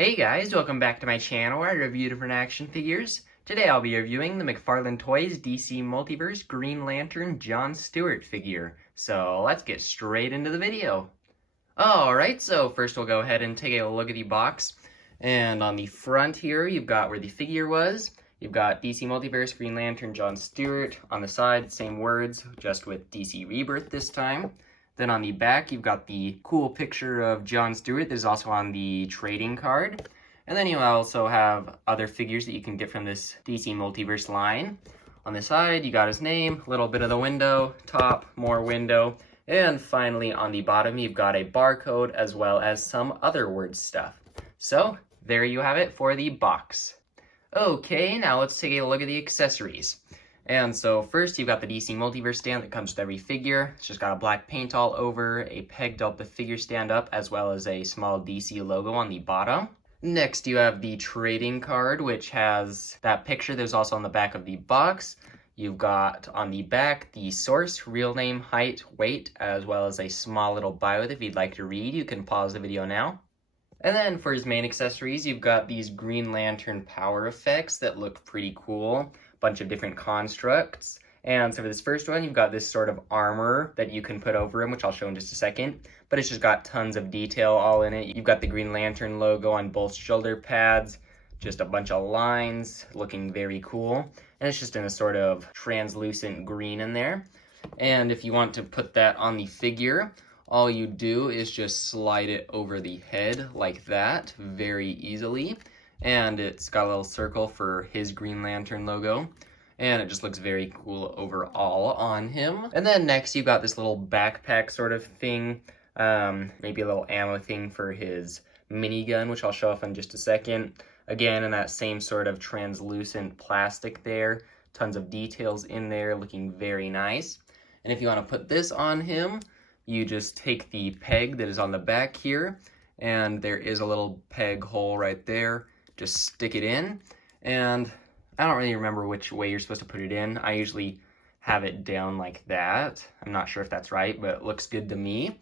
Hey guys, welcome back to my channel where I review different action figures. Today I'll be reviewing the Mcfarlane Toys DC Multiverse Green Lantern John Stewart figure. So let's get straight into the video. Alright, so first we'll go ahead and take a look at the box. And on the front here, you've got where the figure was. You've got DC Multiverse Green Lantern John Stewart. On the side, same words, just with DC Rebirth this time. Then on the back, you've got the cool picture of John Stewart that is also on the trading card. And then you also have other figures that you can get from this DC Multiverse line. On the side, you got his name, a little bit of the window, top, more window. And finally, on the bottom, you've got a barcode as well as some other word stuff. So, there you have it for the box. Okay, now let's take a look at the accessories. And so first you've got the DC Multiverse stand that comes with every figure. It's just got a black paint all over, a peg to help the figure stand up, as well as a small DC logo on the bottom. Next you have the trading card, which has that picture that was also on the back of the box. You've got on the back the source, real name, height, weight, as well as a small little bio that if you'd like to read, you can pause the video now. And then for his main accessories, you've got these Green Lantern power effects that look pretty cool. Bunch of different constructs. And so for this first one, you've got this sort of armor that you can put over him, which I'll show in just a second. But it's just got tons of detail all in it. You've got the Green Lantern logo on both shoulder pads. Just a bunch of lines, looking very cool. And it's just in a sort of translucent green in there. And if you want to put that on the figure, all you do is just slide it over the head like that, very easily. And it's got a little circle for his Green Lantern logo. And it just looks very cool overall on him. And then next you got this little backpack sort of thing. Maybe a little ammo thing for his minigun, which I'll show off in just a second. Again, in that same sort of translucent plastic there. Tons of details in there, looking very nice. And if you want to put this on him, you just take the peg that is on the back here. And there is a little peg hole right there. Just stick it in, and I don't really remember which way you're supposed to put it in. I usually have it down like that. I'm not sure if that's right, but it looks good to me.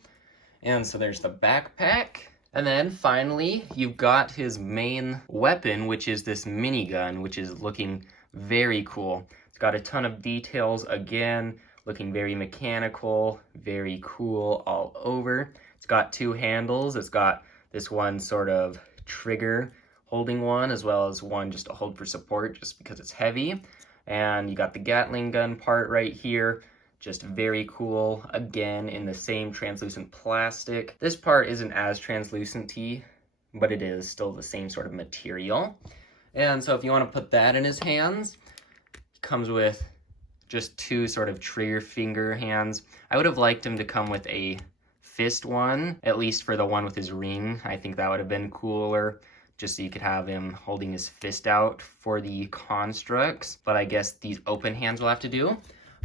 And so there's the backpack. And then finally, you've got his main weapon, which is this minigun, which is looking very cool. It's got a ton of details, again, looking very mechanical, very cool all over. It's got two handles. It's got this one sort of trigger holding one, as well as one just to hold for support just because it's heavy. And you got the Gatling gun part right here, just very cool, again in the same translucent plastic. This part isn't as translucent-y, but it is still the same sort of material. And so if you want to put that in his hands, it comes with just two sort of trigger finger hands. I would have liked him to come with a fist one, at least for the one with his ring. I think that would have been cooler, just so you could have him holding his fist out for the constructs. But I guess these open hands will have to do.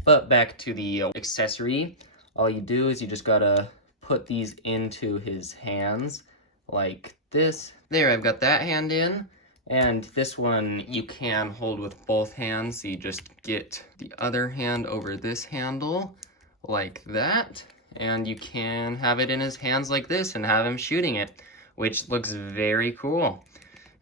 But back to the accessory, all you do is you just gotta put these into his hands like this. There, I've got that hand in. And this one you can hold with both hands. So you just get the other hand over this handle like that. And you can have it in his hands like this and have him shooting it, which looks very cool.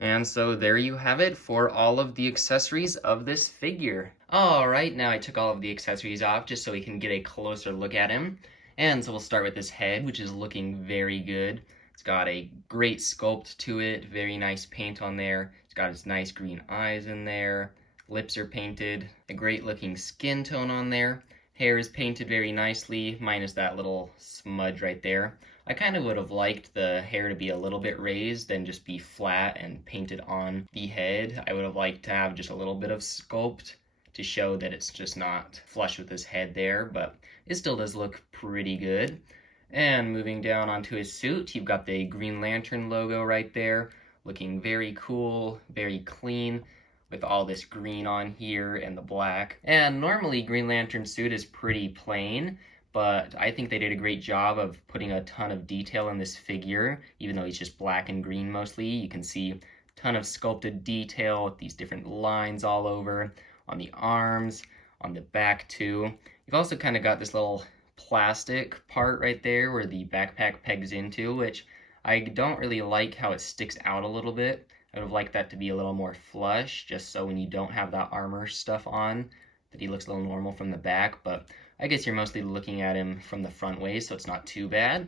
And so there you have it for all of the accessories of this figure. Alright, now I took all of the accessories off just so we can get a closer look at him. And so we'll start with his head, which is looking very good. It's got a great sculpt to it, very nice paint on there. It's got his nice green eyes in there. Lips are painted, a great looking skin tone on there. Hair is painted very nicely, minus that little smudge right there. I kind of would have liked the hair to be a little bit raised and just be flat and painted on the head. I would have liked to have just a little bit of sculpt to show that it's just not flush with his head there, but it still does look pretty good. And moving down onto his suit, you've got the Green Lantern logo right there, looking very cool, very clean, with all this green on here and the black. And normally Green Lantern suit is pretty plain, but I think they did a great job of putting a ton of detail in this figure, even though he's just black and green mostly. You can see a ton of sculpted detail with these different lines all over, on the arms, on the back too. You've also kind of got this little plastic part right there where the backpack pegs into, which I don't really like how it sticks out a little bit. I would have liked that to be a little more flush, just so when you don't have that armor stuff on, that he looks a little normal from the back, but I guess you're mostly looking at him from the front way, so it's not too bad.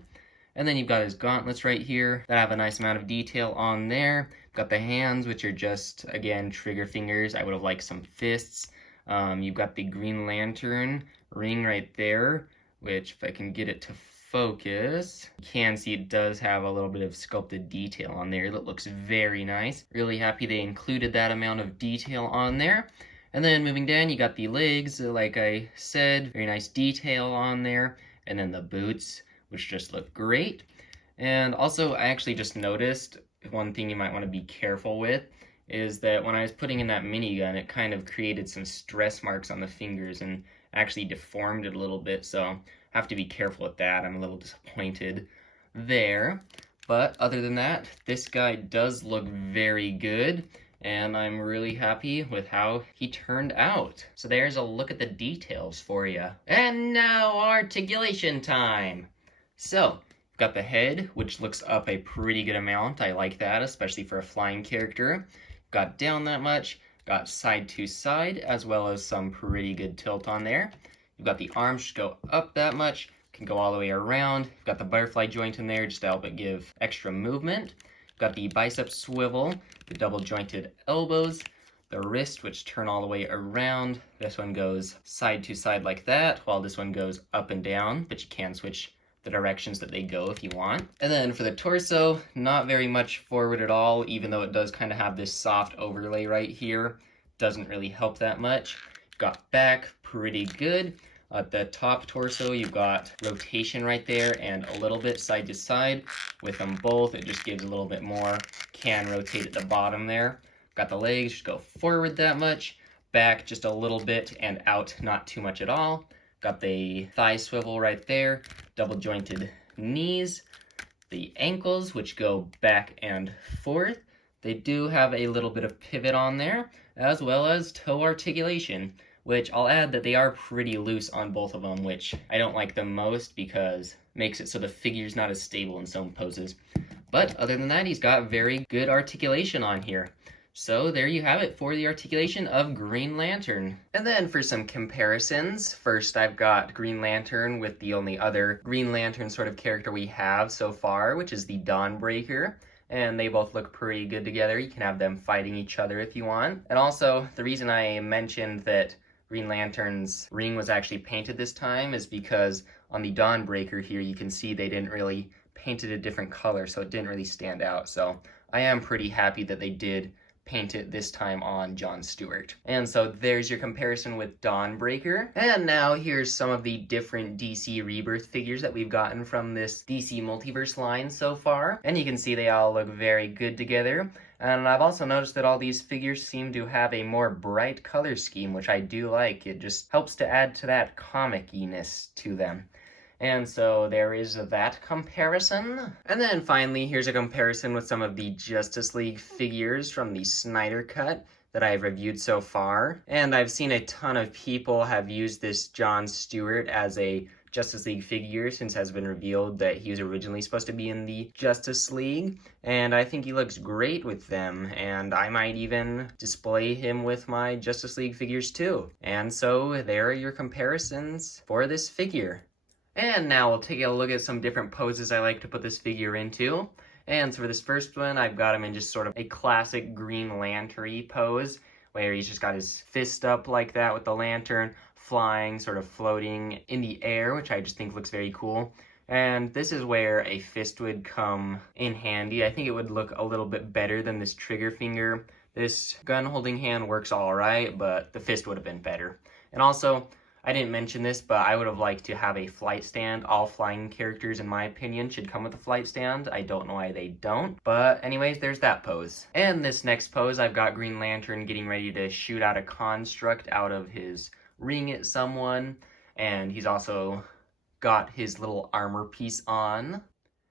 And then you've got his gauntlets right here that have a nice amount of detail on there. Got the hands, which are just, again, trigger fingers. I would have liked some fists. You've got the Green Lantern ring right there, which if I can get it to focus, you can see it does have a little bit of sculpted detail on there that looks very nice. Really happy they included that amount of detail on there. And then moving down, you got the legs, like I said, very nice detail on there. And then the boots, which just look great. And also, I actually just noticed one thing you might want to be careful with is that when I was putting in that minigun, it kind of created some stress marks on the fingers and actually deformed it a little bit, so I have to be careful with that. I'm a little disappointed there. But other than that, this guy does look very good, and I'm really happy with how he turned out. So there's a look at the details for you. And now articulation time! So, got the head, which looks up a pretty good amount. I like that, especially for a flying character. Got down that much. Got side to side, as well as some pretty good tilt on there. You've got the arms just go up that much. Can go all the way around. You've got the butterfly joint in there just to help it give extra movement. You've got the bicep swivel, the double jointed elbows, the wrist, which turn all the way around. This one goes side to side like that, while this one goes up and down, but you can switch the directions that they go if you want. And then for the torso, not very much forward at all, even though it does kind of have this soft overlay right here. Doesn't really help that much. Got back, pretty good. At the top torso, you've got rotation right there and a little bit side to side. With them both, it just gives a little bit more. Can rotate at the bottom there. Got the legs, just go forward that much. Back just a little bit and out not too much at all. Got the thigh swivel right there, double jointed knees, the ankles, which go back and forth. They do have a little bit of pivot on there, as well as toe articulation, which I'll add that they are pretty loose on both of them, which I don't like the most because it makes it so the figure's not as stable in some poses. But other than that, he's got very good articulation on here. So there you have it for the articulation of Green Lantern. And then for some comparisons, first I've got Green Lantern with the only other Green Lantern sort of character we have so far, which is the Dawnbreaker. And they both look pretty good together. You can have them fighting each other if you want. And also, the reason I mentioned that Green Lantern's ring was actually painted this time is because on the Dawnbreaker here, you can see they didn't really paint it a different color, so it didn't really stand out. So I am pretty happy that they did paint it this time on John Stewart. And so there's your comparison with Dawnbreaker. And now here's some of the different DC Rebirth figures that we've gotten from this DC Multiverse line so far. And you can see they all look very good together. And I've also noticed that all these figures seem to have a more bright color scheme, which I do like. It just helps to add to that comic-iness to them. And so there is that comparison. And then finally, here's a comparison with some of the Justice League figures from the Snyder Cut that I've reviewed so far. And I've seen a ton of people have used this John Stewart as a Justice League figure since it has been revealed that he was originally supposed to be in the Justice League. And I think he looks great with them, and I might even display him with my Justice League figures too. And so there are your comparisons for this figure. And now we'll take a look at some different poses I like to put this figure into. And so for this first one, I've got him in just sort of a classic Green Lantern-y pose, where he's just got his fist up like that with the lantern, flying, sort of floating in the air, which I just think looks very cool. And this is where a fist would come in handy. I think it would look a little bit better than this trigger finger. This gun holding hand works all right, but the fist would have been better. And also, I didn't mention this, but I would have liked to have a flight stand. All flying characters, in my opinion, should come with a flight stand. I don't know why they don't. But anyways, there's that pose. And this next pose, I've got Green Lantern getting ready to shoot out a construct out of his ring at someone. And he's also got his little armor piece on.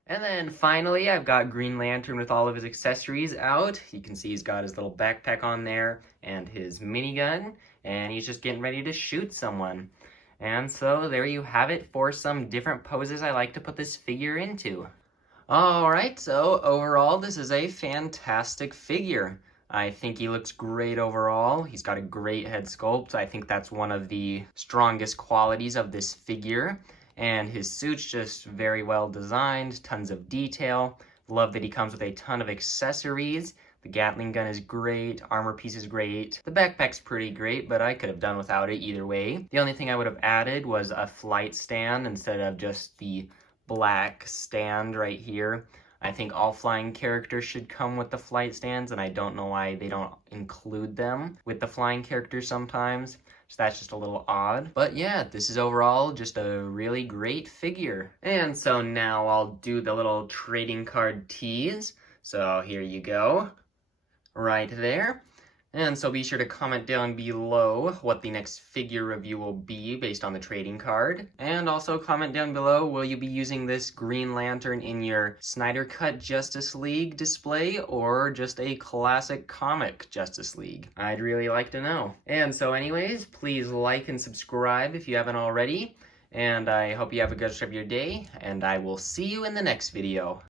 And then finally, I've got Green Lantern with all of his accessories out. You can see he's got his little backpack on there and his minigun. And he's just getting ready to shoot someone. And so there you have it for some different poses I like to put this figure into. Alright, so overall, this is a fantastic figure. I think he looks great overall. He's got a great head sculpt. I think that's one of the strongest qualities of this figure. And his suit's just very well designed, tons of detail. Love that he comes with a ton of accessories. The Gatling gun is great, armor piece is great. The backpack's pretty great, but I could have done without it either way. The only thing I would have added was a flight stand instead of just the black stand right here. I think all flying characters should come with the flight stands, and I don't know why they don't include them with the flying characters sometimes. So that's just a little odd. But yeah, this is overall just a really great figure. And so now I'll do the little trading card tease. So here you go, right there. And so be sure to comment down below what the next figure review will be based on the trading card. And also comment down below, will you be using this Green Lantern in your Snyder Cut Justice League display or just a classic comic Justice League? I'd really like to know. And so anyways, please like and subscribe if you haven't already. And I hope you have a good rest of your day, and I will see you in the next video.